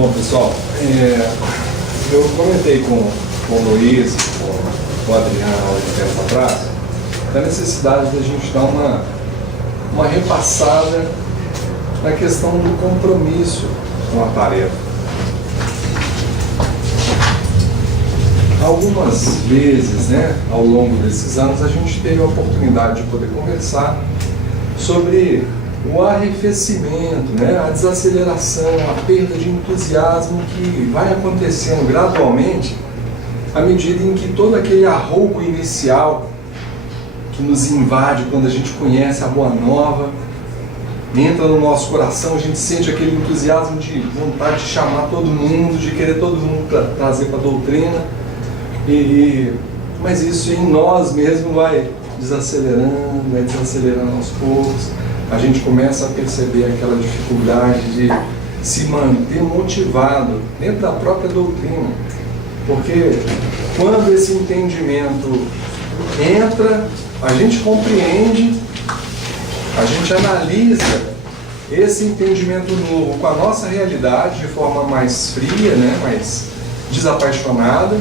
Bom, pessoal, eu comentei com o Luiz, com o Adriano, há um tempo atrás, da necessidade da gente dar uma repassada na questão do compromisso com a tarefa. Algumas vezes, ao longo desses anos, a gente teve a oportunidade de poder conversar sobre o arrefecimento, a desaceleração, a perda de entusiasmo que vai acontecendo gradualmente à medida em que todo aquele arroubo inicial que nos invade quando a gente conhece a Boa Nova entra no nosso coração, a gente sente aquele entusiasmo de vontade de chamar todo mundo, de querer todo mundo para trazer para a doutrina, mas isso em nós mesmo vai desacelerando aos poucos. A gente começa a perceber aquela dificuldade de se manter motivado dentro da própria doutrina, porque quando esse entendimento entra, a gente compreende, a gente analisa esse entendimento novo com a nossa realidade de forma mais fria, mais desapaixonada,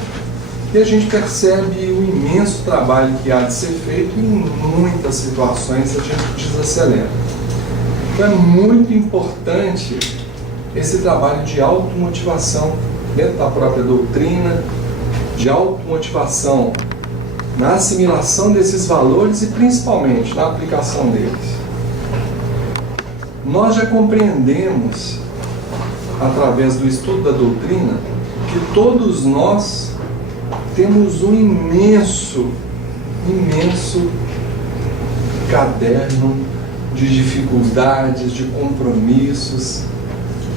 e a gente percebe o imenso trabalho que há de ser feito e em muitas situações a gente desacelera. Então é muito importante esse trabalho de automotivação dentro da própria doutrina, de automotivação na assimilação desses valores e principalmente na aplicação deles. Nós já compreendemos, através do estudo da doutrina, que todos nós temos um imenso caderno de dificuldades, de compromissos,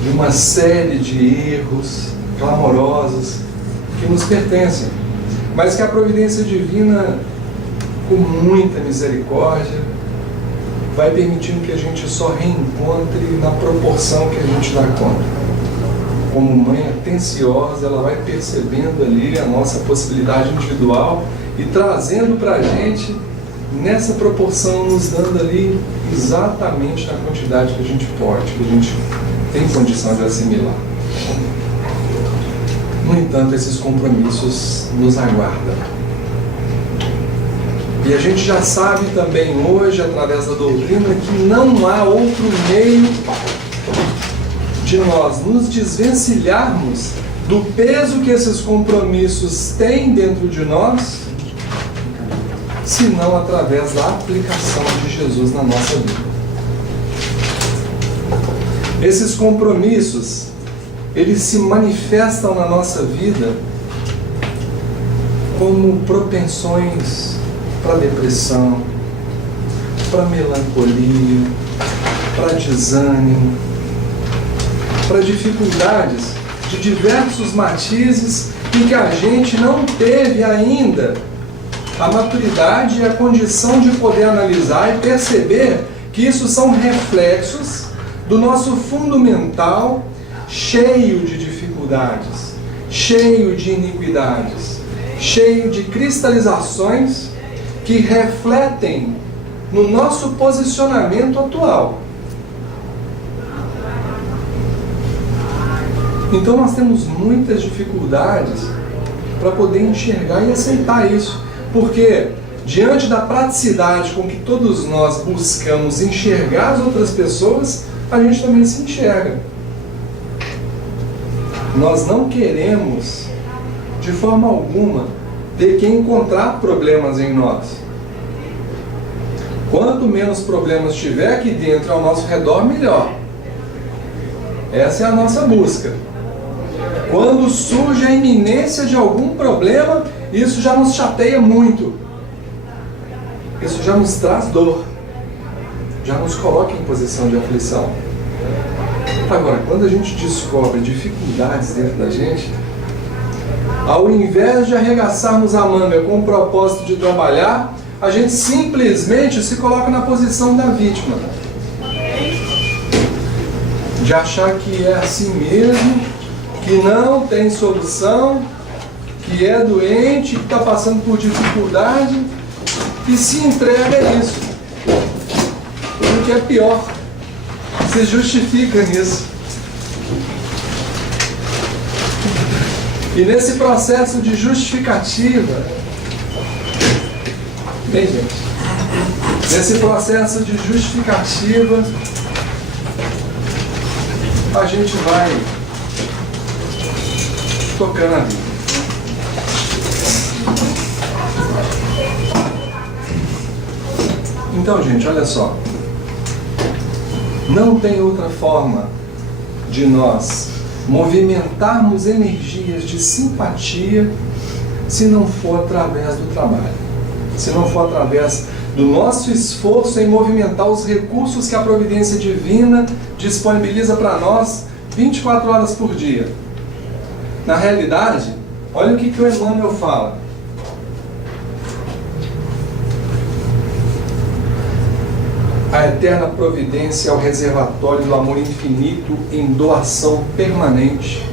de uma série de erros clamorosos que nos pertencem, mas que a providência divina, com muita misericórdia, vai permitindo que a gente só reencontre na proporção que a gente dá conta. Como mãe atenciosa, ela vai percebendo ali a nossa possibilidade individual e trazendo para a gente, nessa proporção, nos dando ali exatamente na quantidade que a gente pode, que a gente tem condição de assimilar. No entanto, esses compromissos nos aguardam. E a gente já sabe também hoje, através da doutrina, que não há outro meio de nós nos desvencilharmos do peso que esses compromissos têm dentro de nós, senão através da aplicação de Jesus na nossa vida. Esses compromissos, eles se manifestam na nossa vida como propensões para depressão, para melancolia, para desânimo, para dificuldades de diversos matizes em que a gente não teve ainda a maturidade e a condição de poder analisar e perceber que isso são reflexos do nosso fundo mental cheio de dificuldades, cheio de iniquidades, cheio de cristalizações que refletem no nosso posicionamento atual. Então nós temos muitas dificuldades para poder enxergar e aceitar isso, porque diante da praticidade com que todos nós buscamos enxergar as outras pessoas, a gente também se enxerga. Nós não queremos, de forma alguma, ter que encontrar problemas em nós. Quanto menos problemas tiver aqui dentro ao nosso redor, melhor. Essa é a nossa busca. Quando surge a iminência de algum problema, isso já nos chateia muito. Isso já nos traz dor. Já nos coloca em posição de aflição. Agora, quando a gente descobre dificuldades dentro da gente, ao invés de arregaçarmos a manga com o propósito de trabalhar, a gente simplesmente se coloca na posição da vítima. De achar que é assim mesmo, que não tem solução, que é doente, que está passando por dificuldade e se entrega a isso. O que é pior, se justifica nisso. E nesse processo de justificativa, bem, gente, nesse processo de justificativa, a gente vai tocando a vida. Então, gente, olha só. Não tem outra forma de nós movimentarmos energias de simpatia se não for através do trabalho, se não for através do nosso esforço em movimentar os recursos que a providência divina disponibiliza para nós 24 horas por dia. Na realidade, olha o que o Emmanuel fala. A eterna providência é o reservatório do amor infinito em doação permanente,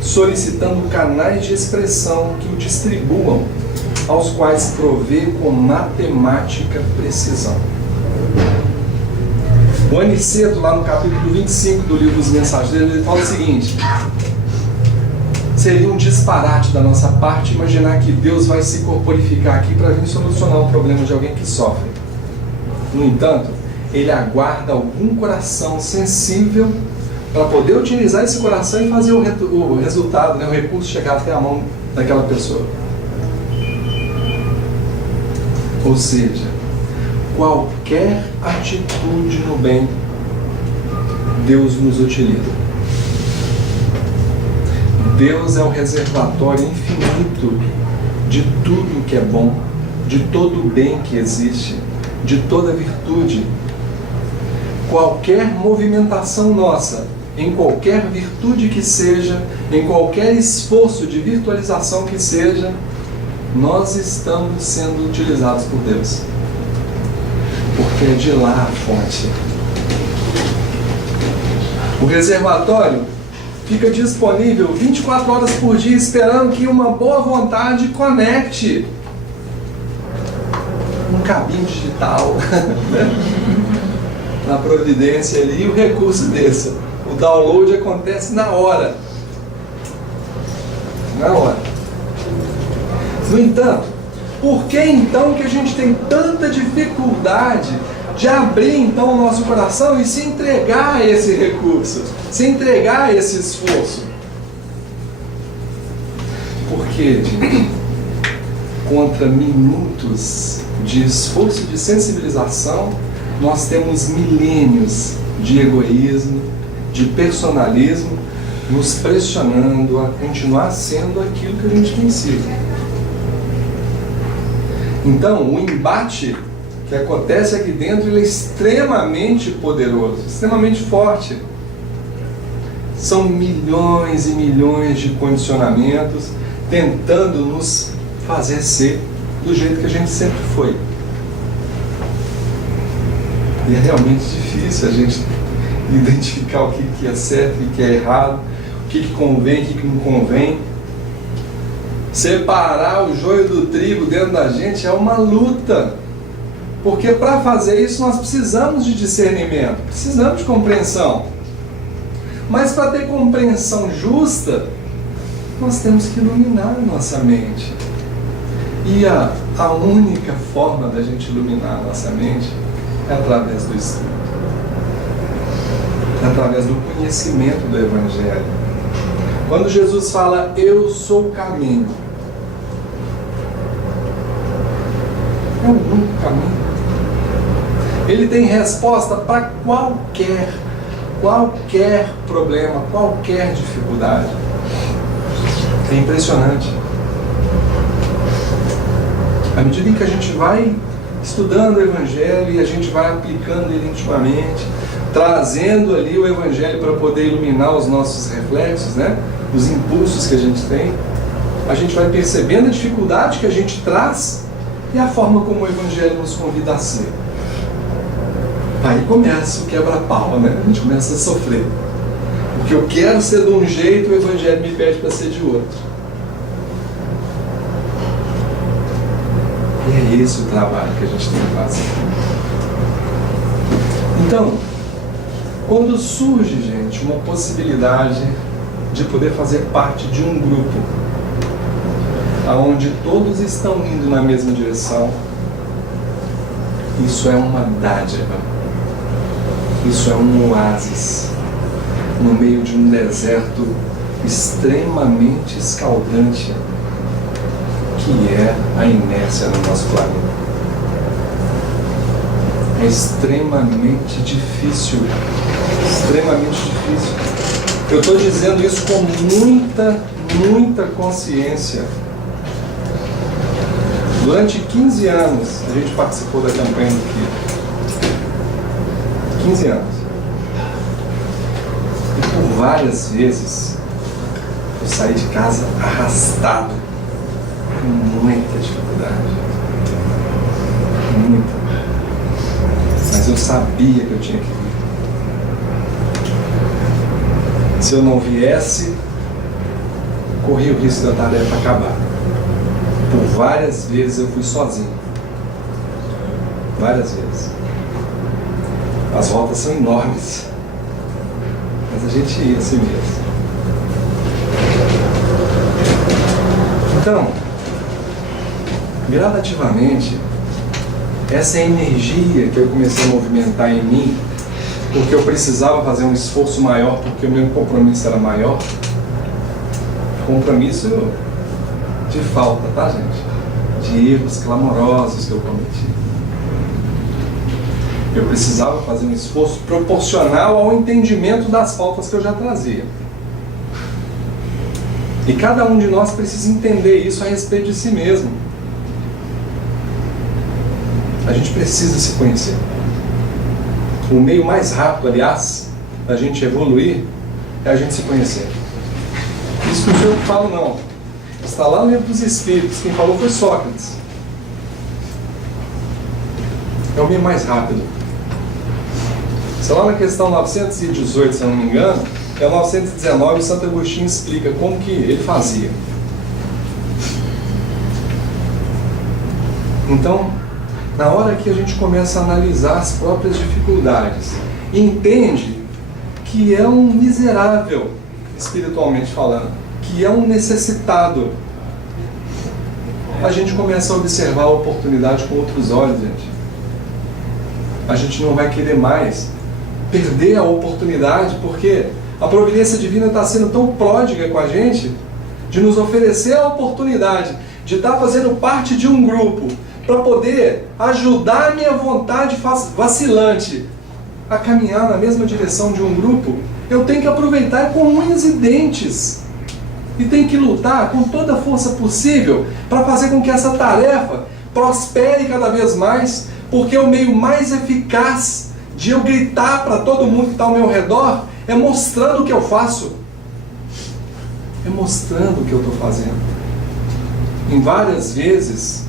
solicitando canais de expressão que o distribuam, aos quais provê com matemática precisão. O Aniceto, lá no capítulo 25 do livro Os Mensageiros, ele fala o seguinte: seria um disparate da nossa parte imaginar que Deus vai se corporificar aqui para vir solucionar o problema de alguém que sofre. No entanto, Ele aguarda algum coração sensível para poder utilizar esse coração e fazer o resultado, né, o recurso chegar até a mão daquela pessoa. Ou seja, qualquer atitude no bem, Deus nos utiliza. Deus é o reservatório infinito de tudo que é bom, de todo o bem que existe, de toda virtude. Qualquer movimentação nossa, em qualquer virtude que seja, em qualquer esforço de virtualização que seja, nós estamos sendo utilizados por Deus. Porque é de lá a fonte. O reservatório fica disponível 24 horas por dia, esperando que uma boa vontade conecte um cabinho digital na providência ali e o recurso desça. O download acontece na hora. Na hora. No entanto, por que então que a gente tem tanta dificuldade de abrir então o nosso coração e se entregar a esse recurso, se entregar a esse esforço? Porque, gente, contra minutos de esforço de sensibilização, nós temos milênios de egoísmo, de personalismo, nos pressionando a continuar sendo aquilo que a gente tem sido. Então, o embate que acontece aqui dentro, ele é extremamente poderoso, extremamente forte. São milhões e milhões de condicionamentos tentando nos fazer ser do jeito que a gente sempre foi. E é realmente difícil a gente identificar o que é certo e o que é errado, o que convém, o que não convém. Separar o joio do trigo dentro da gente é uma luta. Porque para fazer isso nós precisamos de discernimento, precisamos de compreensão. Mas para ter compreensão justa, nós temos que iluminar a nossa mente. E a única forma da gente iluminar a nossa mente é através do estudo, é através do conhecimento do Evangelho. Quando Jesus fala, eu sou o caminho, é o único caminho. Ele tem resposta para qualquer problema, qualquer dificuldade. É impressionante. À medida em que a gente vai estudando o Evangelho e a gente vai aplicando ele intimamente, trazendo ali o Evangelho para poder iluminar os nossos reflexos, né? Os impulsos que a gente tem, a gente vai percebendo a dificuldade que a gente traz e a forma como o Evangelho nos convida a ser. Aí começa o quebra-pau, né? A gente começa a sofrer. Porque eu quero ser de um jeito, o Evangelho me pede para ser de outro. E é esse o trabalho que a gente tem que fazer. Então, quando surge, gente, uma possibilidade de poder fazer parte de um grupo aonde todos estão indo na mesma direção, isso é uma dádiva. Isso é um oásis no meio de um deserto extremamente escaldante, que é a inércia no nosso planeta. É extremamente difícil. Extremamente difícil. Eu estou dizendo isso com muita consciência. Durante 15 anos, a gente participou da campanha do Quito. 15 anos. E por várias vezes, eu saí de casa arrastado, com muita dificuldade. Muita. Mas eu sabia que eu tinha que vir. Se eu não viesse, corria o risco da tarefa acabar. Por várias vezes eu fui sozinho. Várias vezes. As voltas são enormes. Mas a gente ia assim mesmo. Então, gradativamente, essa energia que eu comecei a movimentar em mim, porque eu precisava fazer um esforço maior, porque o meu compromisso era maior. Compromisso de falta, tá, gente? De erros clamorosos que eu cometi. Eu precisava fazer um esforço proporcional ao entendimento das faltas que eu já trazia. E cada um de nós precisa entender isso a respeito de si mesmo. A gente precisa se conhecer. O meio mais rápido, aliás, da gente evoluir, é a gente se conhecer. Isso não sou eu que falo, não. Está lá no livro dos Espíritos. Quem falou foi Sócrates. É o meio mais rápido. Sei lá na questão 918, se eu não me engano, é 919, o Santo Agostinho explica como que ele fazia. Então, na hora que a gente começa a analisar as próprias dificuldades, entende que é um miserável, espiritualmente falando, que é um necessitado, a gente começa a observar a oportunidade com outros olhos, gente. A gente não vai querer mais perder a oportunidade, porque a providência divina está sendo tão pródiga com a gente, de nos oferecer a oportunidade de estar fazendo parte de um grupo, para poder ajudar a minha vontade vacilante a caminhar na mesma direção de um grupo. Eu tenho que aproveitar com unhas e dentes. E tenho que lutar com toda a força possível para fazer com que essa tarefa prospere cada vez mais, porque o meio mais eficaz de eu gritar para todo mundo que está ao meu redor é mostrando o que eu faço. É mostrando o que eu estou fazendo. Em várias vezes,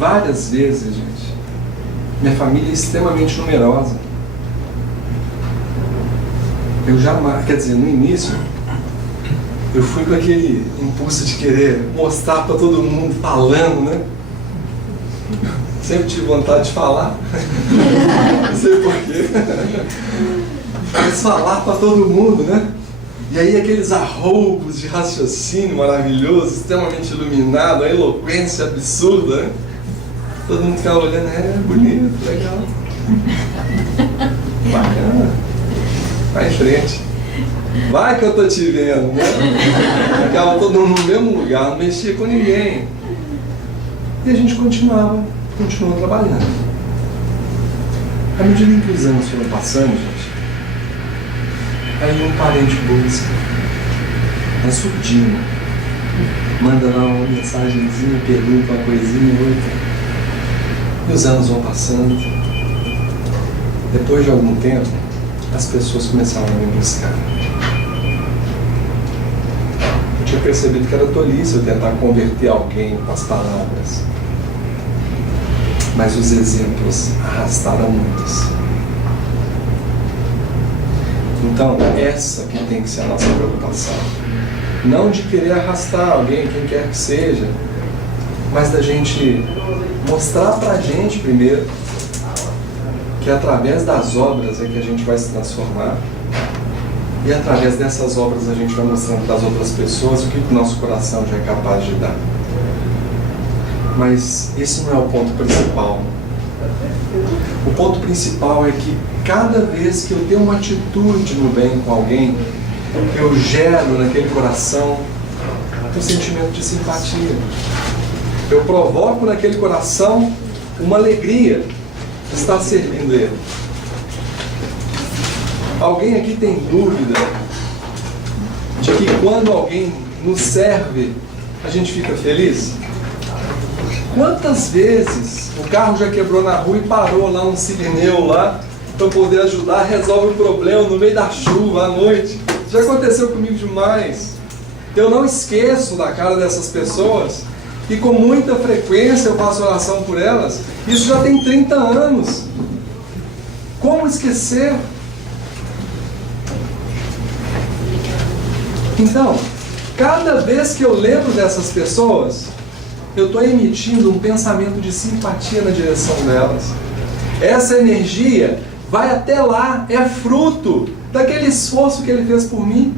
gente, minha família é extremamente numerosa. Eu jamais, quer dizer, no início, eu fui com aquele impulso de querer mostrar para todo mundo falando, né? Sempre tive vontade de falar. Não sei porquê. Mas falar para todo mundo, né? E aí aqueles arroubos de raciocínio maravilhoso, extremamente iluminado, a eloquência absurda, né? Todo mundo ficava olhando, bonito, legal. Bacana. Vai em frente. Vai que eu tô te vendo, né? Ficava todo mundo no mesmo lugar, não mexia com ninguém. E a gente continuou trabalhando. À medida em que os anos foram passando, gente, aí um parente busca, é surdinho, manda lá uma mensagenzinha, pergunta uma coisinha, outra. E os anos vão passando. Depois de algum tempo, as pessoas começaram a me buscar. Eu tinha percebido que era tolice eu tentar converter alguém com as palavras. Mas os exemplos arrastaram muitos. Então, essa que tem que ser a nossa preocupação. Não de querer arrastar alguém, quem quer que seja, mas da gente mostrar pra gente primeiro que através das obras é que a gente vai se transformar, e através dessas obras a gente vai mostrando para as outras pessoas o que o nosso coração já é capaz de dar. Mas esse não é o ponto principal. O ponto principal é que cada vez que eu tenho uma atitude no bem com alguém, eu gero naquele coração um sentimento de simpatia. Eu provoco naquele coração uma alegria de estar servindo ele. Alguém aqui tem dúvida de que quando alguém nos serve, a gente fica feliz? Quantas vezes o carro já quebrou na rua e parou lá um sirineu lá para poder ajudar, resolve o problema no meio da chuva à noite? Já aconteceu comigo demais. Eu não esqueço da cara dessas pessoas e com muita frequência eu faço oração por elas. Isso já tem 30 anos. Como esquecer? Então, cada vez que eu lembro dessas pessoas, eu estou emitindo um pensamento de simpatia na direção delas. Essa energia vai até lá, é fruto daquele esforço que ele fez por mim.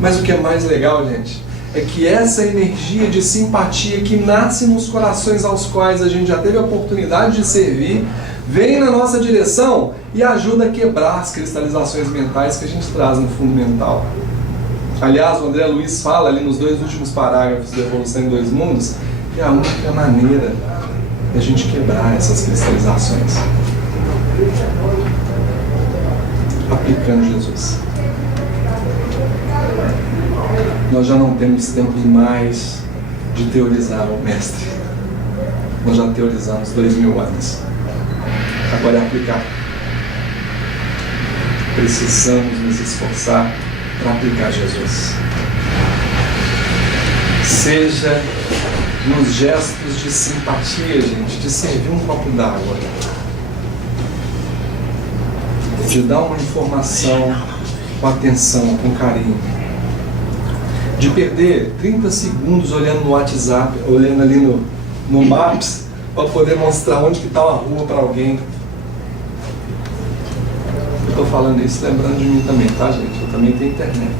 Mas o que é mais legal, gente, é que essa energia de simpatia que nasce nos corações aos quais a gente já teve a oportunidade de servir, vem na nossa direção e ajuda a quebrar as cristalizações mentais que a gente traz no fundo mental. Aliás, o André Luiz fala ali nos 2 últimos parágrafos da Evolução em 2 Mundos que é a única maneira de a gente quebrar essas cristalizações aplicando Jesus. Nós já não temos tempo mais de teorizar o Mestre. Nós já teorizamos 2000 anos. Agora é aplicar. Precisamos nos esforçar para aplicar Jesus. Seja nos gestos de simpatia, gente, de servir um copo d'água, de dar uma informação com atenção, com carinho, de perder 30 segundos olhando no WhatsApp, olhando ali no Maps, para poder mostrar onde que está a rua para alguém. Eu estou falando isso lembrando de mim também, tá, gente? Eu também tenho internet.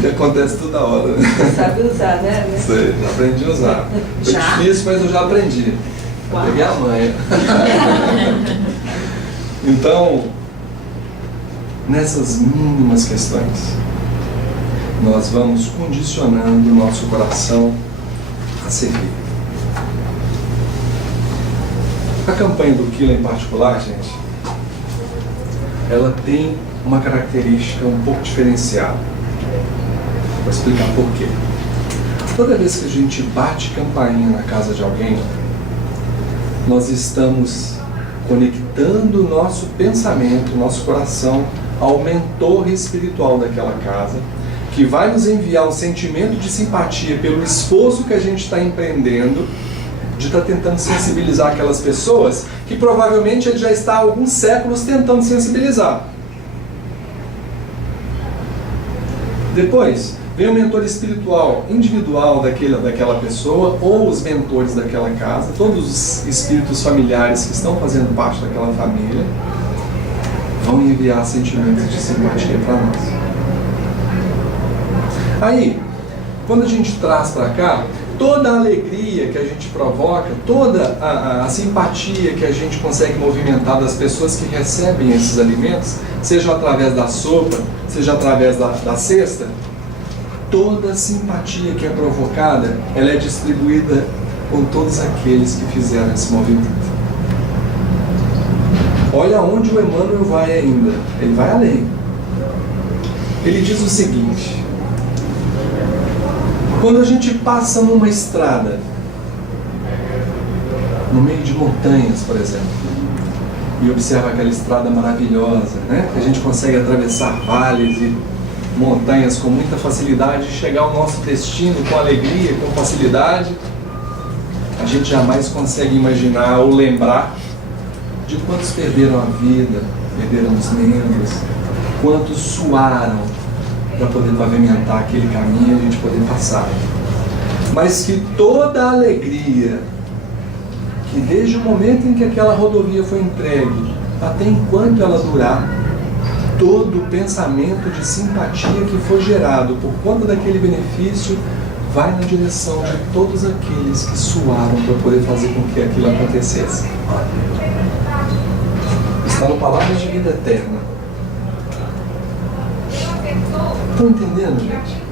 Que acontece toda hora. Você sabe usar, né? Sei, aprendi a usar. Foi difícil, mas eu já aprendi. Eu peguei a manha. Então, nessas mínimas questões, nós vamos condicionando o nosso coração a servir. A campanha do Quila em particular, gente, ela tem uma característica um pouco diferenciada. Vou explicar por quê. Toda vez que a gente bate campainha na casa de alguém, nós estamos conectando o nosso pensamento, nosso coração ao mentor espiritual daquela casa, que vai nos enviar um sentimento de simpatia pelo esforço que a gente está empreendendo, de estar tentando sensibilizar aquelas pessoas que provavelmente ele já está há alguns séculos tentando sensibilizar. Depois, vem o mentor espiritual individual daquela pessoa, ou os mentores daquela casa, todos os espíritos familiares que estão fazendo parte daquela família, vão enviar sentimentos de simpatia para nós. Aí, quando a gente traz para cá, toda a alegria que a gente provoca, toda a simpatia que a gente consegue movimentar das pessoas que recebem esses alimentos, seja através da sopa, seja através da cesta, toda a simpatia que é provocada, ela é distribuída com todos aqueles que fizeram esse movimento. Olha onde o Emmanuel vai ainda, ele vai além. Ele diz o seguinte: quando a gente passa numa estrada, no meio de montanhas, por exemplo, e observa aquela estrada maravilhosa, né? Que a gente consegue atravessar vales e montanhas com muita facilidade e chegar ao nosso destino com alegria, com facilidade, a gente jamais consegue imaginar ou lembrar de quantos perderam a vida, perderam os membros, quantos suaram para poder pavimentar aquele caminho e a gente poder passar. Mas que toda a alegria, que desde o momento em que aquela rodovia foi entregue, até enquanto ela durar, todo pensamento de simpatia que for gerado por conta daquele benefício vai na direção de todos aqueles que suaram para poder fazer com que aquilo acontecesse. Está no Palavras de Vida Eterna. Estão entendendo, gente?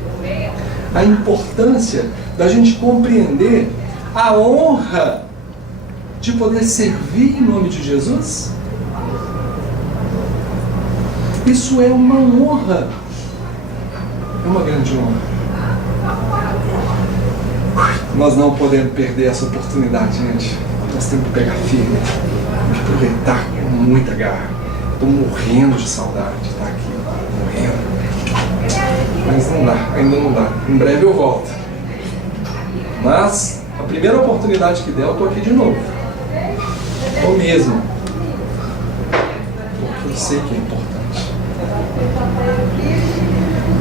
A importância da gente compreender a honra de poder servir em nome de Jesus? Isso é uma honra. É uma grande honra. Nós não podemos perder essa oportunidade, gente. Nós temos que pegar firme e aproveitar com muita garra. Estou morrendo de saudade de estar aqui. Morrendo. Mas não dá, ainda não dá. Em breve eu volto. Mas a primeira oportunidade que der, eu estou aqui de novo. Ou mesmo. Porque eu sei que é importante.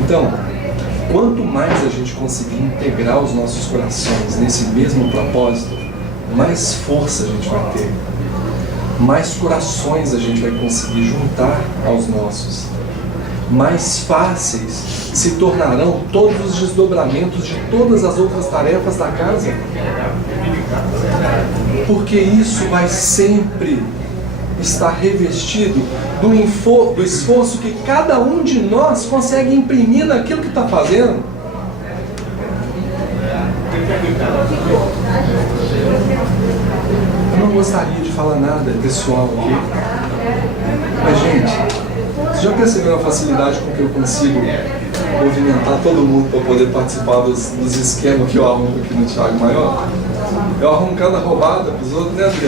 Então, quanto mais a gente conseguir integrar os nossos corações nesse mesmo propósito, mais força a gente vai ter. Mais corações a gente vai conseguir juntar aos nossos. Mais fáceis se tornarão todos os desdobramentos de todas as outras tarefas da casa. Porque isso vai sempre estar revestido do esforço que cada um de nós consegue imprimir naquilo que está fazendo. Eu não gostaria de falar nada pessoal aqui, mas gente, você já percebeu a facilidade com que eu consigo movimentar todo mundo para poder participar dos esquemas que eu arrumo aqui no Thiago Maior? Eu arrumo cada roubada para os outros, né, André?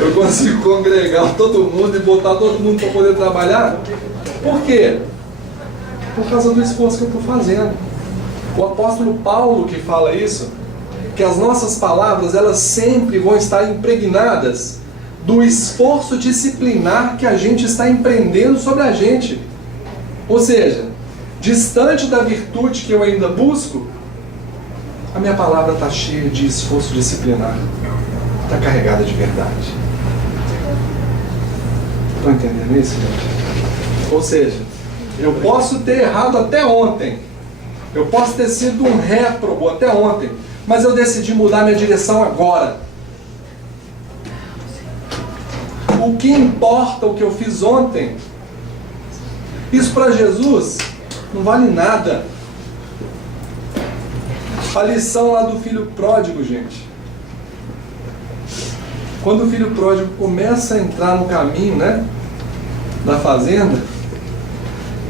Eu consigo congregar todo mundo e botar todo mundo para poder trabalhar. Por quê? Por causa do esforço que eu estou fazendo. O apóstolo Paulo que fala isso, que as nossas palavras, elas sempre vão estar impregnadas do esforço disciplinar que a gente está empreendendo sobre a gente. Ou seja, distante da virtude que eu ainda busco, a minha palavra está cheia de esforço disciplinar. Está carregada de verdade. Estão entendendo isso, gente? Ou seja, eu posso ter errado até ontem. Eu posso ter sido um réprobo até ontem. Mas eu decidi mudar minha direção agora. O que importa o que eu fiz ontem? Isso para Jesus não vale nada. A lição lá do filho pródigo, gente. Quando o filho pródigo começa a entrar no caminho, né, da fazenda,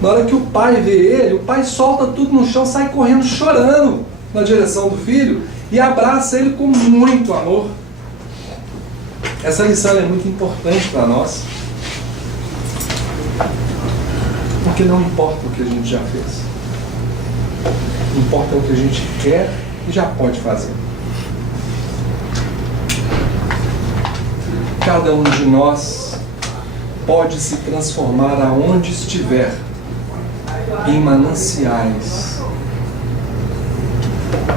na hora que o pai vê ele, o pai solta tudo no chão, sai correndo chorando na direção do filho e abraça ele com muito amor. Essa lição é muito importante para nós, porque não importa o que a gente já fez, importa o que a gente quer e já pode fazer. Cada um de nós pode se transformar aonde estiver em mananciais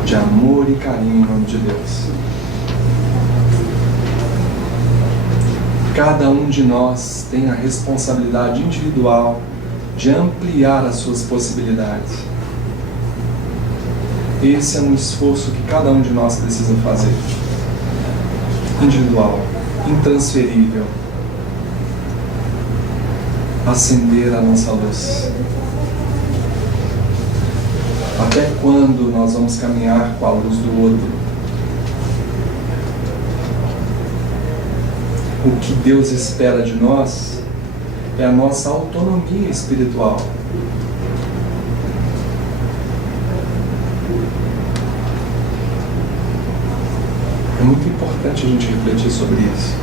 de amor e carinho em nome de Deus. Cada um de nós tem a responsabilidade individual de ampliar as suas possibilidades. Esse é um esforço que cada um de nós precisa fazer. Individual, intransferível. Acender a nossa luz. Até quando nós vamos caminhar com a luz do outro? O que Deus espera de nós é a nossa autonomia espiritual. É muito importante a gente refletir sobre isso.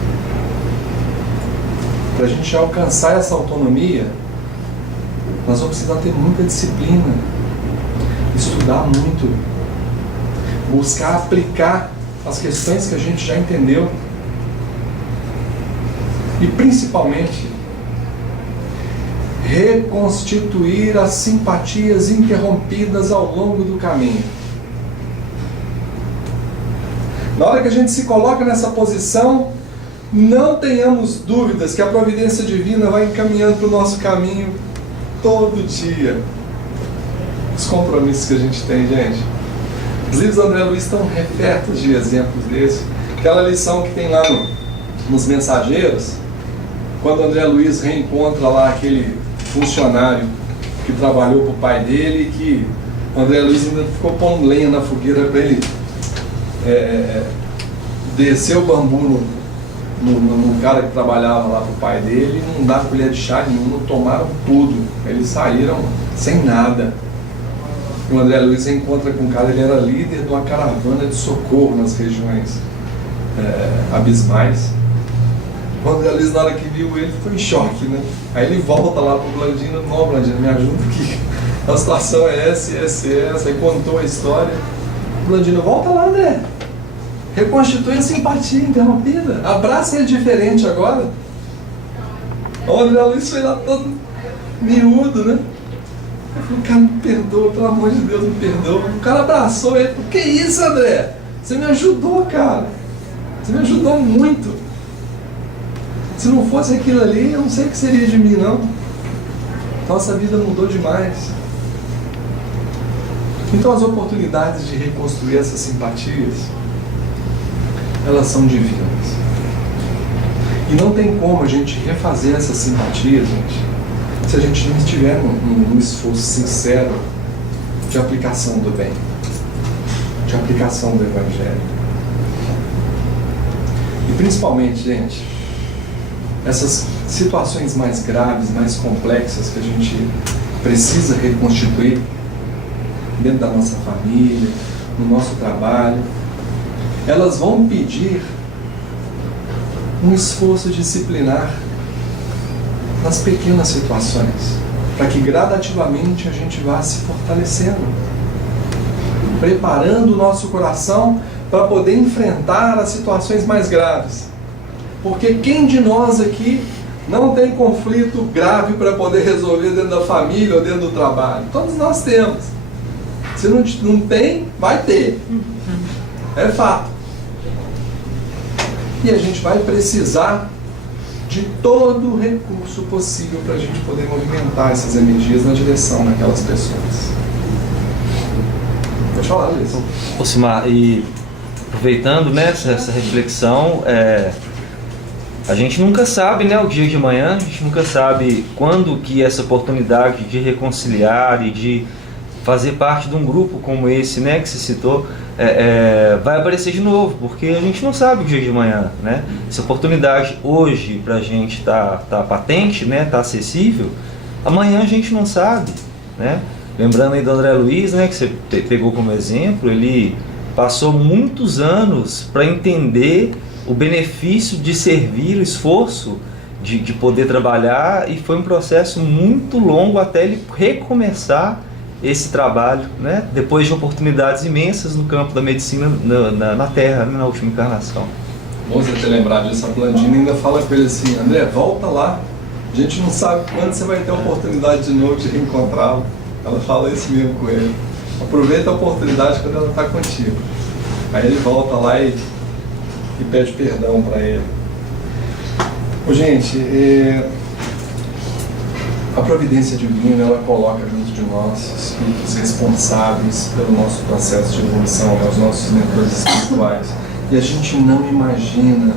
Para a gente alcançar essa autonomia, nós vamos precisar ter muita disciplina, estudar muito, buscar aplicar as questões que a gente já entendeu e principalmente reconstituir as simpatias interrompidas ao longo do caminho. Na hora que a gente se coloca nessa posição, não tenhamos dúvidas que a providência divina vai encaminhando para o nosso caminho todo dia. Os compromissos que a gente tem, gente. Os livros do André Luiz estão repletos de exemplos desses. Aquela lição que tem lá nos Mensageiros, quando o André Luiz reencontra lá aquele funcionário que trabalhou para o pai dele, e que o André Luiz ainda ficou pondo lenha na fogueira para ele descer o bambu no cara que trabalhava lá para o pai dele, e não dá colher de chá nenhuma, tomaram tudo. Eles saíram sem nada. E o André Luiz encontra com um cara, ele era líder de uma caravana de socorro nas regiões abismais. O André Luiz, na hora que viu ele, ficou em choque, né? Aí ele volta lá pro Blandino: não, Blandino, me ajuda aqui, a situação é essa, aí contou a história. O Blandino: volta lá, André, reconstitui a simpatia interrompida, abraça ele diferente agora. O André Luiz foi lá todo miúdo, né? Eu falei: cara, me perdoa, pelo amor de Deus, me perdoa. O cara abraçou ele: que isso, André? Você me ajudou, cara. Você me ajudou muito. Se não fosse aquilo ali, eu não sei o que seria de mim, não. Nossa vida mudou demais. Então as oportunidades de reconstruir essas simpatias, elas são divinas. E não tem como a gente refazer essas simpatias, gente, se a gente não estiver num esforço sincero de aplicação do bem, de aplicação do Evangelho. E principalmente, gente, essas situações mais graves, mais complexas que a gente precisa reconstituir dentro da nossa família, no nosso trabalho, elas vão pedir um esforço disciplinar nas pequenas situações, para que gradativamente a gente vá se fortalecendo, preparando o nosso coração para poder enfrentar as situações mais graves. Porque quem de nós aqui não tem conflito grave para poder resolver dentro da família ou dentro do trabalho? Todos nós temos. Se não tem, vai ter. É fato. E a gente vai precisar de todo o recurso possível para a gente poder movimentar essas energias na direção daquelas pessoas. Pode falar, Luiz. Ocimar, e aproveitando, né, essa reflexão, a gente nunca sabe, né, o dia de amanhã, a gente nunca sabe quando que essa oportunidade de reconciliar e de fazer parte de um grupo como esse, né, que se citou, vai aparecer de novo, porque a gente não sabe o dia de amanhã, né? Essa oportunidade hoje pra gente tá patente, né, tá acessível, amanhã a gente não sabe, né? Lembrando aí do André Luiz, né, que você pegou como exemplo, ele passou muitos anos para entender o benefício de servir, o esforço de poder trabalhar, e foi um processo muito longo até ele recomeçar esse trabalho, né? Depois de oportunidades imensas no campo da medicina na Terra, né? Na última encarnação. Bom você ter lembrado disso. A Blandina ainda fala com ele assim: André, volta lá, a gente não sabe quando você vai ter a oportunidade de novo de reencontrá-lo. Ela fala isso mesmo com ele: aproveita a oportunidade quando ela está contigo. Aí ele volta lá e pede perdão para ele. Gente, a providência divina, ela coloca junto de nós espíritos responsáveis pelo nosso processo de evolução, os nossos mentores espirituais. E a gente não imagina,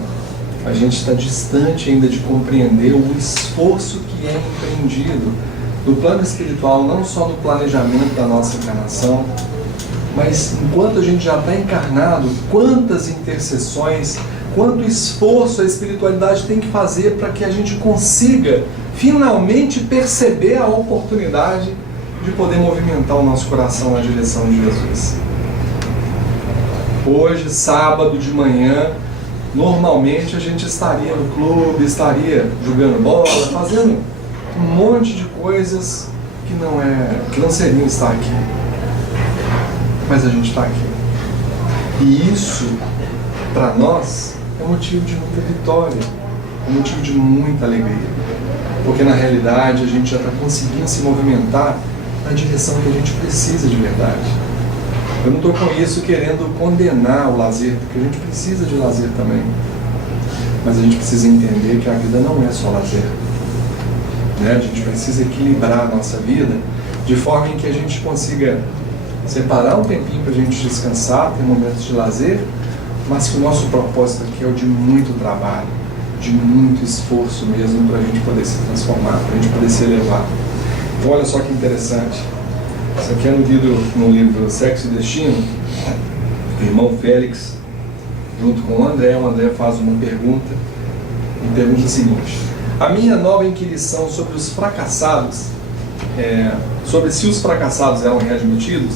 a gente está distante ainda de compreender o esforço que é empreendido no plano espiritual, não só no planejamento da nossa encarnação, mas enquanto a gente já está encarnado, quantas intercessões, quanto esforço a espiritualidade tem que fazer para que a gente consiga finalmente perceber a oportunidade de poder movimentar o nosso coração na direção de Jesus. Hoje, sábado de manhã, normalmente a gente estaria no clube, estaria jogando bola, fazendo um monte de coisas que não seriam estar aqui. Mas a gente está aqui. E isso, para nós, é motivo de muita vitória, é motivo de muita alegria. Porque na realidade a gente já está conseguindo se movimentar na direção que a gente precisa de verdade. Eu não estou com isso querendo condenar o lazer, porque a gente precisa de lazer também. mas a gente precisa entender que a vida não é só lazer. Né? A gente precisa equilibrar a nossa vida de forma em que a gente consiga separar um tempinho para a gente descansar, ter momentos de lazer, mas que o nosso propósito aqui é o de muito trabalho, de muito esforço mesmo para a gente poder se transformar, para a gente poder se elevar. Então olha só que interessante. Isso aqui é no livro Sexo e Destino. O irmão Félix, junto com o André faz uma pergunta e pergunta o seguinte: a minha nova inquirição sobre os fracassados, sobre se os fracassados eram readmitidos,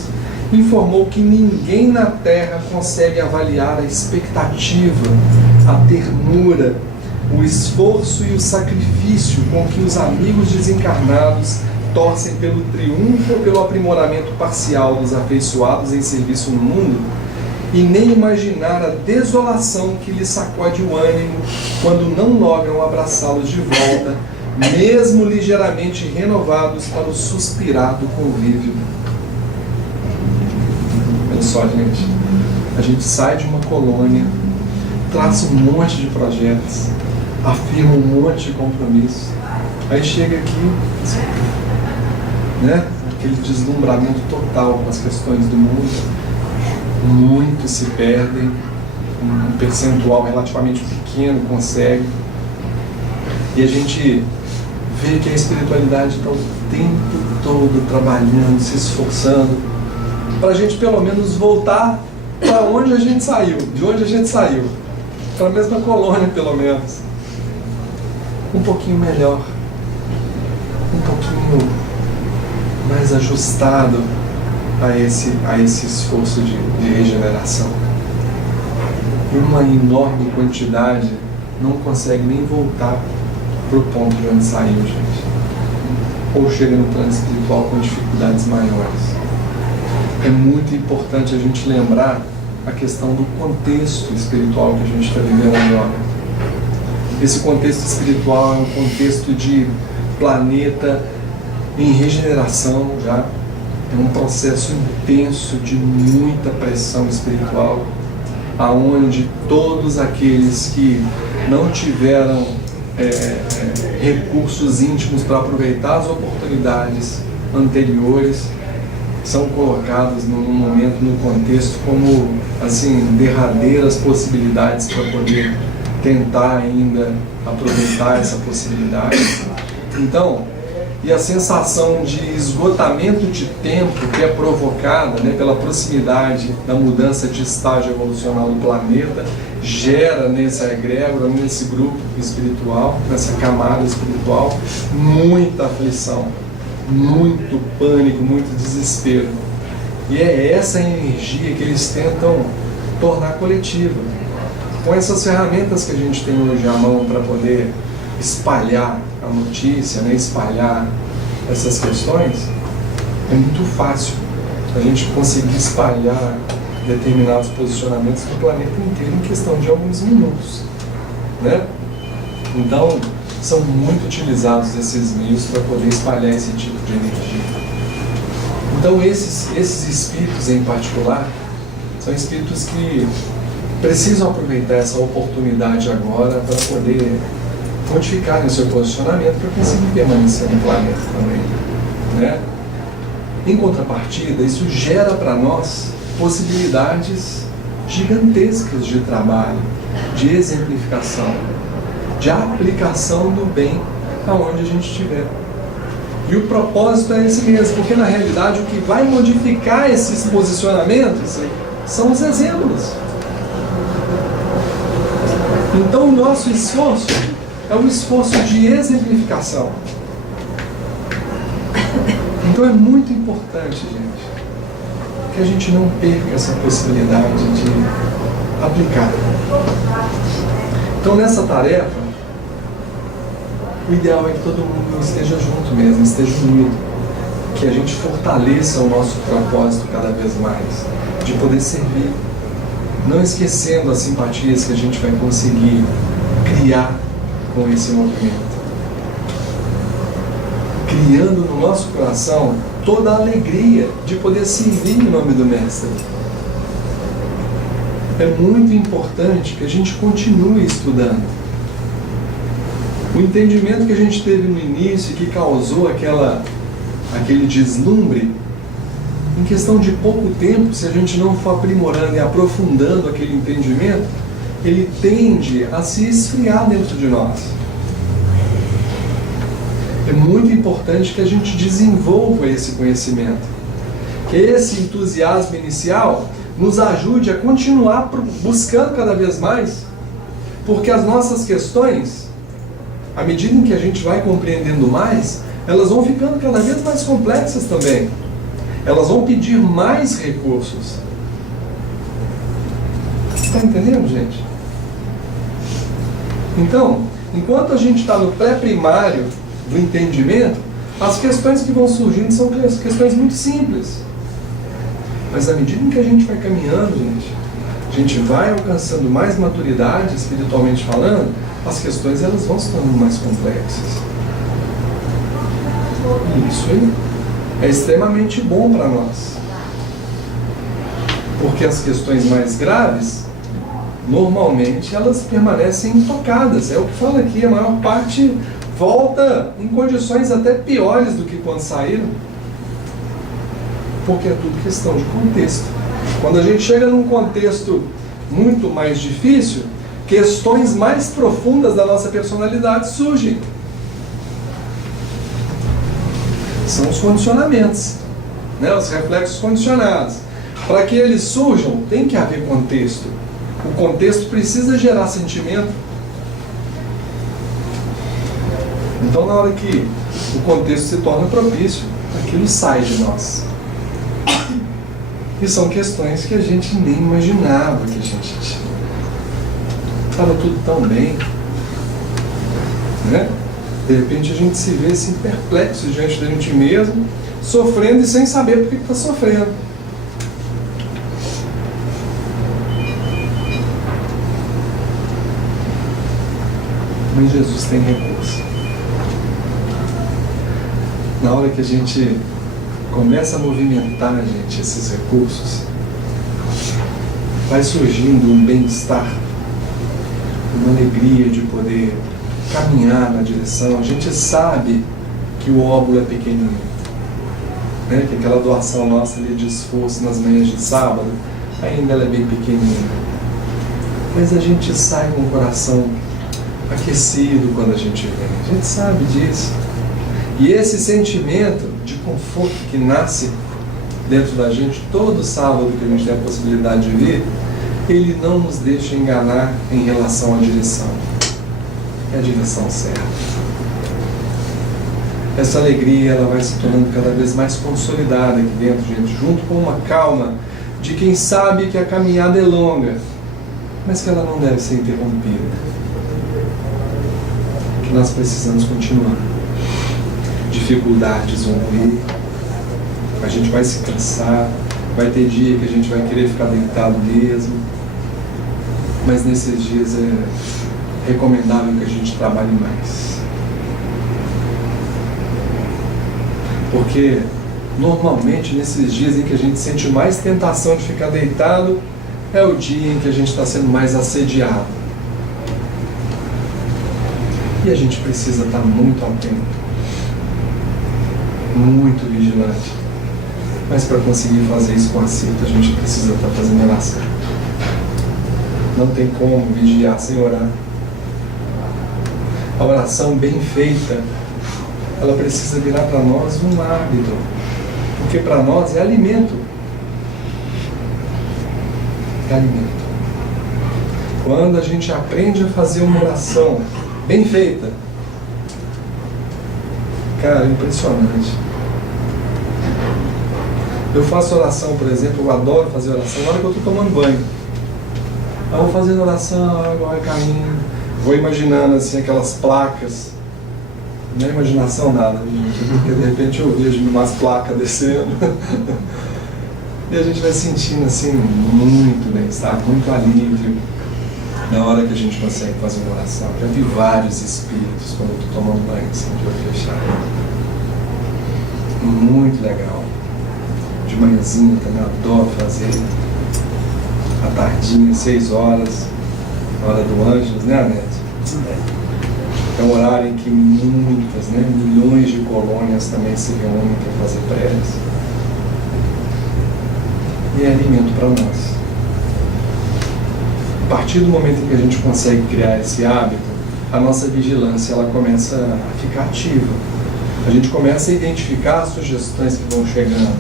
informou que ninguém na Terra consegue avaliar a expectativa, a ternura, o esforço e o sacrifício com que os amigos desencarnados torcem pelo triunfo ou pelo aprimoramento parcial dos afeiçoados em serviço no mundo, e nem imaginar a desolação que lhes sacode o ânimo quando não logram abraçá-los de volta, mesmo ligeiramente renovados para o suspirar do convívio. Olha só, gente, a gente sai de uma colônia, traça um monte de projetos, afirma um monte de compromissos, aí chega aqui, né, aquele deslumbramento total com as questões do mundo, muitos se perdem, um percentual relativamente pequeno consegue, e a gente vê que a espiritualidade está o tempo todo trabalhando, se esforçando, para a gente pelo menos voltar para onde a gente saiu, de onde a gente saiu, para a mesma colônia pelo menos, um pouquinho melhor, um pouquinho mais ajustado a esse esforço de regeneração. E uma enorme quantidade não consegue nem voltar para o ponto de onde saiu, gente. Ou chega no plano espiritual com dificuldades maiores. É muito importante a gente lembrar a questão do contexto espiritual que a gente está vivendo agora. Esse contexto espiritual é um contexto de planeta em regeneração já. É um processo intenso de muita pressão espiritual, aonde todos aqueles que não tiveram recursos íntimos para aproveitar as oportunidades anteriores são colocados num momento, no contexto, como assim, derradeiras possibilidades para poder tentar ainda aproveitar essa possibilidade. Então, e a sensação de esgotamento de tempo que é provocada, né, pela proximidade da mudança de estágio evolucional do planeta, gera nessa egrégora, nesse grupo espiritual, nessa camada espiritual, muita aflição, muito pânico, muito desespero. E é essa energia que eles tentam tornar coletiva. Com essas ferramentas que a gente tem hoje à mão para poder espalhar a notícia, né, espalhar essas questões, é muito fácil a gente conseguir espalhar determinados posicionamentos do planeta inteiro em questão de alguns minutos, né? Então, são muito utilizados esses meios para poder espalhar esse tipo de energia. Então, esses espíritos em particular, são espíritos que precisam aproveitar essa oportunidade agora para poder modificar o seu posicionamento para conseguir permanecer no planeta também, né? Em contrapartida, isso gera para nós possibilidades gigantescas de trabalho, de exemplificação, de aplicação do bem aonde a gente estiver. E o propósito é esse mesmo, porque na realidade o que vai modificar esses posicionamentos são os exemplos. Então o nosso esforço é um esforço de exemplificação. Então é muito importante, gente, que a gente não perca essa possibilidade de aplicar. Então nessa tarefa, o ideal é que todo mundo esteja junto mesmo, esteja unido, que a gente fortaleça o nosso propósito cada vez mais, de poder servir, não esquecendo as simpatias que a gente vai conseguir criar com esse movimento, criando no nosso coração toda a alegria de poder servir em nome do Mestre. É muito importante que a gente continue estudando, O entendimento que a gente teve no início, que causou aquele deslumbre, em questão de pouco tempo, se a gente não for aprimorando e aprofundando aquele entendimento, ele tende a se esfriar dentro de nós. É muito importante que a gente desenvolva esse conhecimento, que esse entusiasmo inicial nos ajude a continuar buscando cada vez mais, porque as nossas questões, à medida em que a gente vai compreendendo mais, elas vão ficando cada vez mais complexas também. Elas vão pedir mais recursos. Está entendendo, gente? Então, enquanto a gente está no pré-primário do entendimento, as questões que vão surgindo são questões muito simples. Mas à medida em que a gente vai caminhando, a gente vai alcançando mais maturidade, espiritualmente falando, as questões elas vão se tornando mais complexas. E isso aí é extremamente bom para nós. Porque as questões mais graves, normalmente, elas permanecem intocadas. É o que fala aqui, a maior parte volta em condições até piores do que quando saíram. Porque é tudo questão de contexto. Quando a gente chega num contexto muito mais difícil, questões mais profundas da nossa personalidade surgem. São os condicionamentos, né? Os reflexos condicionados. Para que eles surjam, tem que haver contexto. O contexto precisa gerar sentimento. Então, na hora que o contexto se torna propício, aquilo sai de nós. E são questões que a gente nem imaginava que a gente tinha. Estava tudo tão bem, né? De repente a gente se vê assim perplexo diante da gente mesmo, sofrendo e sem saber por que está sofrendo. Mas Jesus tem recurso. Na hora que a gente começa a movimentar, gente, esses recursos, vai surgindo um bem-estar, uma alegria de poder caminhar na direção. A gente sabe que o óvulo é pequenininho, né? Que aquela doação nossa ali de esforço nas manhãs de sábado, ainda ela é bem pequenininha. Mas a gente sai com o coração aquecido quando a gente vem. A gente sabe disso. E esse sentimento de conforto que nasce dentro da gente todo sábado que a gente tem a possibilidade de vir, ele não nos deixa enganar em relação à direção. É a direção certa. Essa alegria ela vai se tornando cada vez mais consolidada aqui dentro, gente, junto com uma calma de quem sabe que a caminhada é longa, mas que ela não deve ser interrompida. Que nós precisamos continuar. Dificuldades vão vir, a gente vai se cansar, vai ter dia que a gente vai querer ficar deitado mesmo, mas nesses dias é recomendável que a gente trabalhe mais. Porque normalmente nesses dias em que a gente sente mais tentação de ficar deitado, é o dia em que a gente está sendo mais assediado. E a gente precisa estar muito atento, muito vigilante. Mas para conseguir fazer isso com acerto, a gente precisa estar fazendo oração. Não tem como vigiar sem orar. A oração bem feita, ela precisa virar para nós um hábito. Porque para nós é alimento. É alimento. Quando a gente aprende a fazer uma oração bem feita, cara, é impressionante. Eu faço oração, por exemplo, eu adoro fazer oração na hora que eu estou tomando banho. Eu vou fazendo oração, a água vai caindo, vou imaginando assim aquelas placas. Não é imaginação nada, porque de repente eu vejo umas placas descendo. E a gente vai sentindo assim muito bem-estar, muito alívio na hora que a gente consegue fazer uma oração. Já vi vários espíritos quando eu estou tomando banho, assim, de olho fechado. Muito legal. De manhãzinha também adoro fazer. À tardinha, 6 horas, na hora do Ângelus, né, Anete? É um horário em que muitas, milhões de colônias também se reúnem para fazer preces. E é alimento para nós. A partir do momento em que a gente consegue criar esse hábito, a nossa vigilância ela começa a ficar ativa. A gente começa a identificar as sugestões que vão chegando,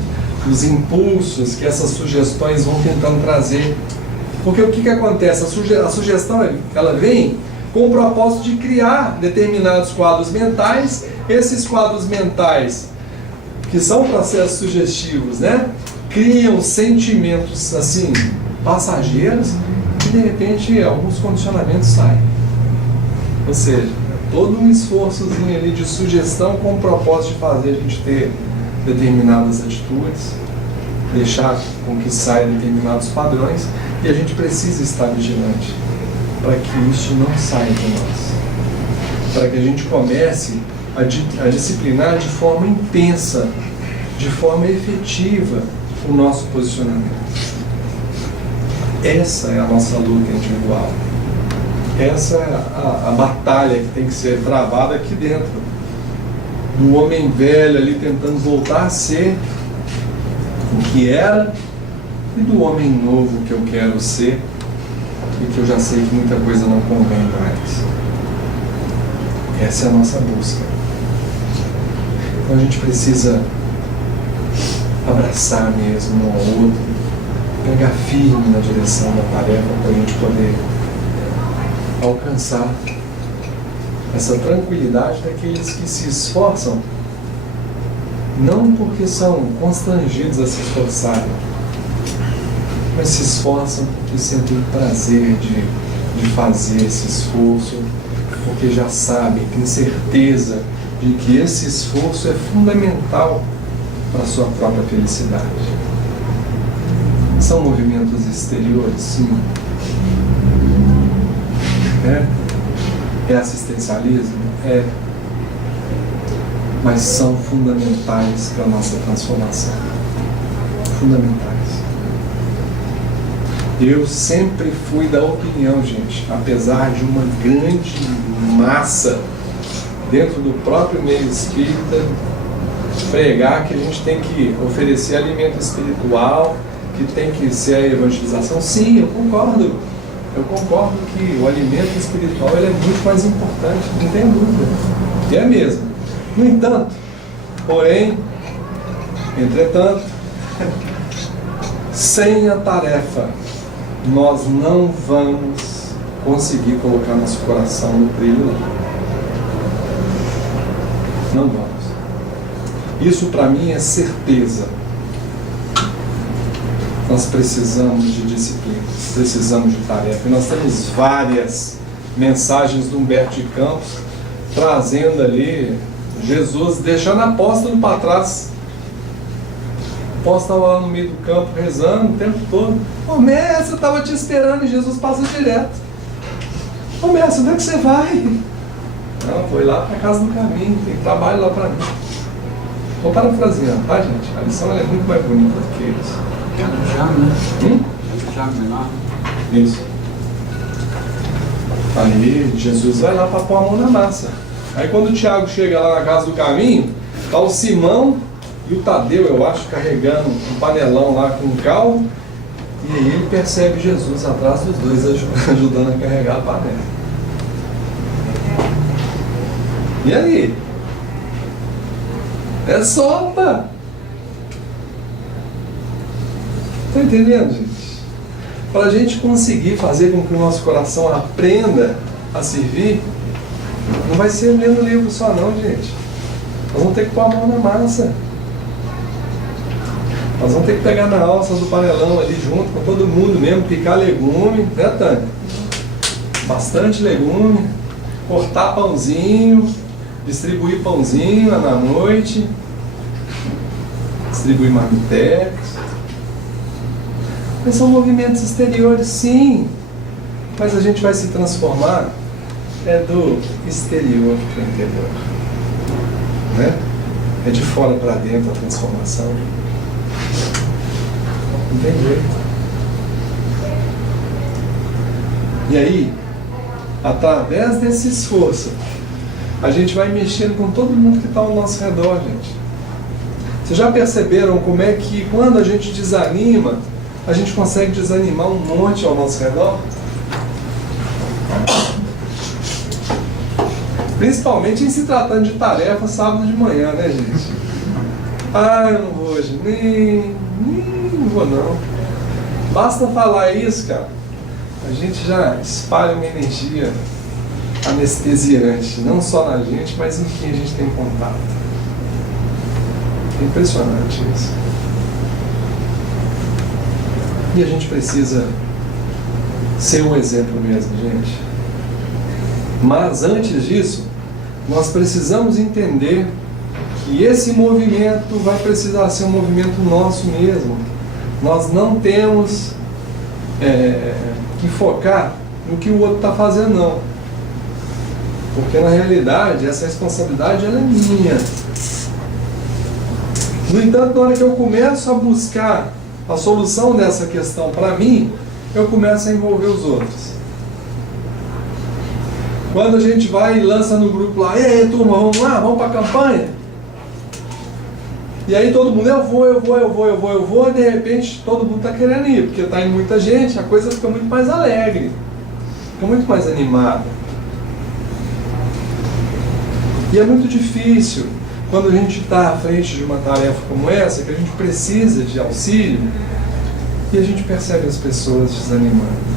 os impulsos que essas sugestões vão tentando trazer. Porque o que acontece? A sugestão ela vem com o propósito de criar determinados quadros mentais. Esses quadros mentais, que são processos sugestivos, criam sentimentos assim passageiros e de repente alguns condicionamentos saem. Ou seja, todo um esforçozinho ali de sugestão com o propósito de fazer a gente ter determinadas atitudes, deixar com que saiam determinados padrões, e a gente precisa estar vigilante para que isso não saia de nós, para que a gente comece a disciplinar de forma intensa, de forma efetiva o nosso posicionamento. Essa é a nossa luta individual. Essa é a batalha que tem que ser travada aqui dentro. Do homem velho ali tentando voltar a ser o que era, e do homem novo que eu quero ser e que eu já sei que muita coisa não convém mais. Essa é a nossa busca. Então a gente precisa abraçar mesmo um ao outro, pegar firme na direção da tarefa para a gente poder alcançar essa tranquilidade daqueles que se esforçam, não porque são constrangidos a se esforçarem, mas se esforçam porque sentem prazer de fazer esse esforço, porque já sabem, têm certeza de que esse esforço é fundamental para a sua própria felicidade. São movimentos exteriores, sim. É assistencialismo? É. Mas são fundamentais para a nossa transformação. Fundamentais. Eu sempre fui da opinião, gente, apesar de uma grande massa dentro do próprio meio espírita pregar que a gente tem que oferecer alimento espiritual, que tem que ser a evangelização. Sim, eu concordo. Eu concordo que o alimento espiritual ele é muito mais importante, não tem dúvida. E é mesmo. No entanto, porém, entretanto, sem a tarefa, nós não vamos conseguir colocar nosso coração no trilho lá. Não vamos. Isso para mim é certeza. Nós precisamos de disciplina, precisamos de tarefa. E nós temos várias mensagens do Humberto de Campos trazendo ali Jesus deixando apóstolo para trás. O apóstolo estava lá no meio do campo rezando o tempo todo. Ô mestre, eu estava te esperando e Jesus passa direto. Ô mestre, onde é que você vai? Não, foi lá para a casa do caminho, tem trabalho lá para mim. Estou parafraseando, tá gente? A lição é muito mais bonita do que isso. Isso. Aí Jesus vai lá para pôr a mão na massa. Aí quando o Tiago chega lá na casa do caminho, tá o Simão e o Tadeu, eu acho, carregando um panelão lá com cal. E aí ele percebe Jesus atrás dos dois ajudando a carregar a panela. E aí? É sopa! Está entendendo, gente? Para a gente conseguir fazer com que o nosso coração aprenda a servir, não vai ser lendo livro só não, gente. Nós vamos ter que pôr a mão na massa. Nós vamos ter que pegar na alça do panelão ali junto com todo mundo mesmo, picar legume, né, Tânia? Bastante legume, cortar pãozinho, distribuir pãozinho na noite, distribuir marmitecos. Mas são movimentos exteriores, sim, mas a gente vai se transformar do exterior para o interior, né? É de fora para dentro a transformação. Não tem jeito. E aí, através desse esforço, a gente vai mexendo com todo mundo que está ao nosso redor, gente. Vocês já perceberam como é que quando a gente desanima, a gente consegue desanimar um monte ao nosso redor? Principalmente em se tratando de tarefa sábado de manhã, né, gente? Ah, eu não vou hoje, nem não vou não. Basta falar isso, cara, a gente já espalha uma energia anestesiante, não só na gente, mas em quem a gente tem contato. É impressionante isso. E a gente precisa ser um exemplo mesmo, gente. Mas antes disso, nós precisamos entender que esse movimento vai precisar ser um movimento nosso mesmo. Nós não temos que focar no que o outro está fazendo, não. Porque na realidade essa responsabilidade ela é minha. No entanto, na hora que eu começo a buscar a solução dessa questão para mim, eu começo a envolver os outros. Quando a gente vai e lança no grupo lá, e aí turma, vamos lá, vamos para a campanha? E aí todo mundo, eu vou, e de repente todo mundo está querendo ir, porque está indo muita gente, a coisa fica muito mais alegre, fica muito mais animada. E é muito difícil, quando a gente está à frente de uma tarefa como essa, que a gente precisa de auxílio, e a gente percebe as pessoas desanimando.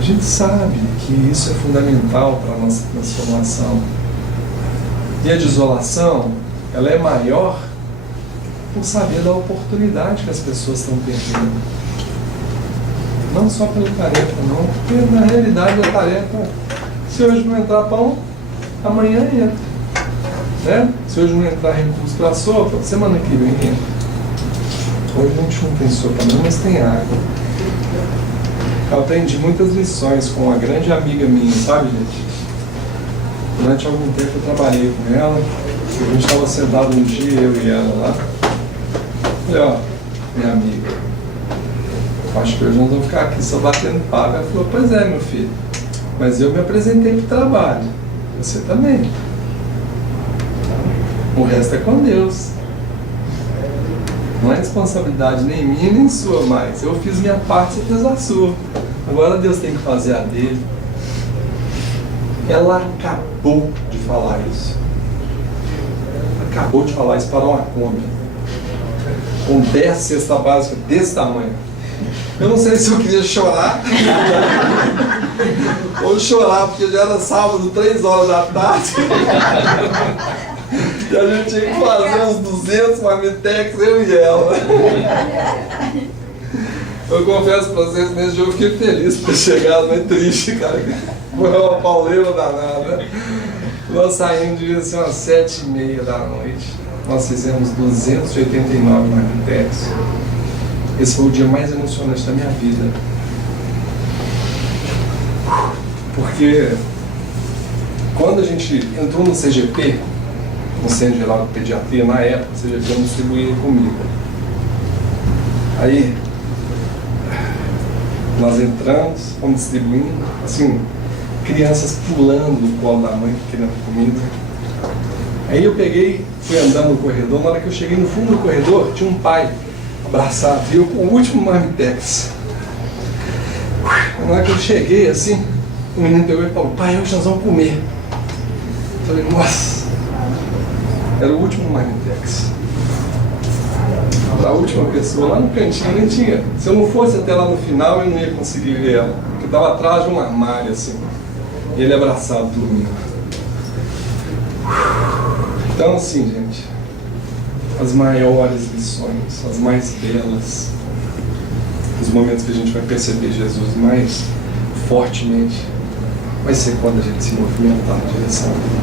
A gente sabe que isso é fundamental para a nossa transformação. E a desolação, ela é maior por saber da oportunidade que as pessoas estão perdendo. Não só pela tarefa, não, porque na realidade a tarefa, se hoje não entrar pão, amanhã entra. Né? Se hoje não entrar recurso para a sopa, semana que vem entra. Hoje a gente não tem sopa não, mas tem água. Eu aprendi muitas lições com uma grande amiga minha, sabe, gente? Durante algum tempo eu trabalhei com ela, a gente estava sentado um dia, eu e ela lá. Falei, ó, minha amiga, acho que hoje nós vamos ficar aqui só batendo papo. Ela falou, pois é, meu filho, mas eu me apresentei para o trabalho, você também. O resto é com Deus. Não é responsabilidade nem minha nem sua mais. Eu fiz minha parte, você fez a sua. Agora Deus tem que fazer a dele. Ela acabou de falar isso. Acabou de falar isso para uma Kombi. Com 10 cestas básicas desse tamanho. Eu não sei se eu queria chorar ou chorar, porque já era sábado, 3 horas da tarde. E a gente tinha que fazer uns 200 marmitex, eu e ela. Eu confesso pra vocês, nesse dia eu fiquei feliz por ter chegado, mas triste, cara. Foi uma pauleira danada. Nós saímos, devia ser umas 7h30 da noite. Nós fizemos 289 marmitex. Esse foi o dia mais emocionante da minha vida. Porque quando a gente entrou no CGP, no Centro Geral de Pediatria, na época, o CGP não distribuía comida. Aí, nós entramos, fomos distribuindo, assim, crianças pulando no colo da mãe, querendo comida. Aí eu peguei, fui andando no corredor, na hora que eu cheguei no fundo do corredor, tinha um pai abraçado, e eu com o último marmitex. Na hora que eu cheguei, assim, o menino pegou e falou, pai, hoje nós vamos comer. Eu falei, nossa, era o último marmitex. A última pessoa, lá no cantinho, nem tinha. Se eu não fosse até lá no final, eu não ia conseguir ver ela, porque estava atrás de um armário, assim, e ele abraçado dormindo. Então, assim, gente, as maiores lições, as mais belas, os momentos que a gente vai perceber Jesus mais fortemente, vai ser quando a gente se movimentar na direção dele.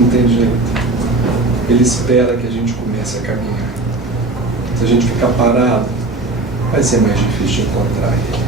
Não tem jeito. Ele espera que a gente comece a caminhar. Se a gente ficar parado, vai ser mais difícil de encontrar ele.